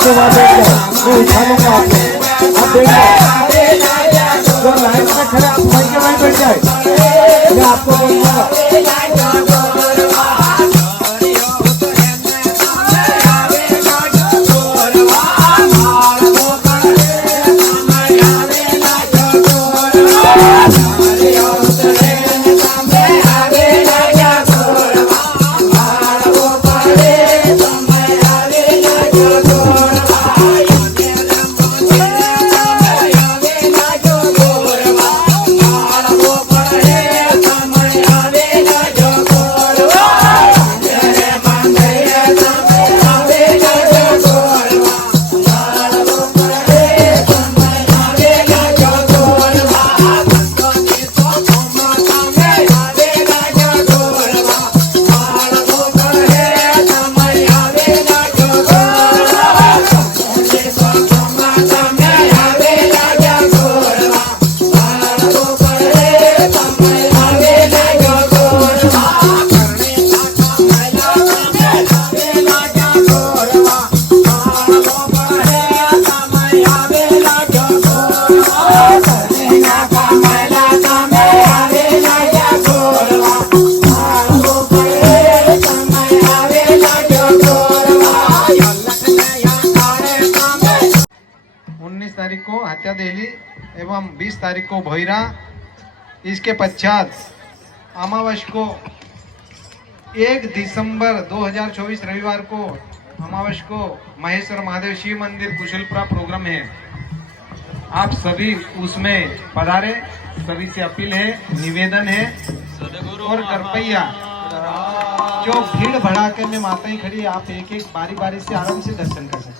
आपके वहाँ बैठ जाए, मैं उठा लूंगा आपको। आप बैठ जाए, जो लाइन में खड़े आप वहीं के वहीं बैठ जाए, मैं आपको बोलूँगा। तारीख को हत्या दिल्ली एवं 20 तारीख को भोईरा। इसके पश्चात अमावस को 1 दिसंबर 2024 रविवार को अमावस को महेश्वर महादेव शिव मंदिर कुशलपुरा प्रोग्राम है। आप सभी उसमें पधारे। सभी से अपील है, निवेदन है। और कृपया जो भीड़ भड़ाके में माताएं खड़ी, आप एक एक बारी बारी से आराम से दर्शन कर सकते हैं।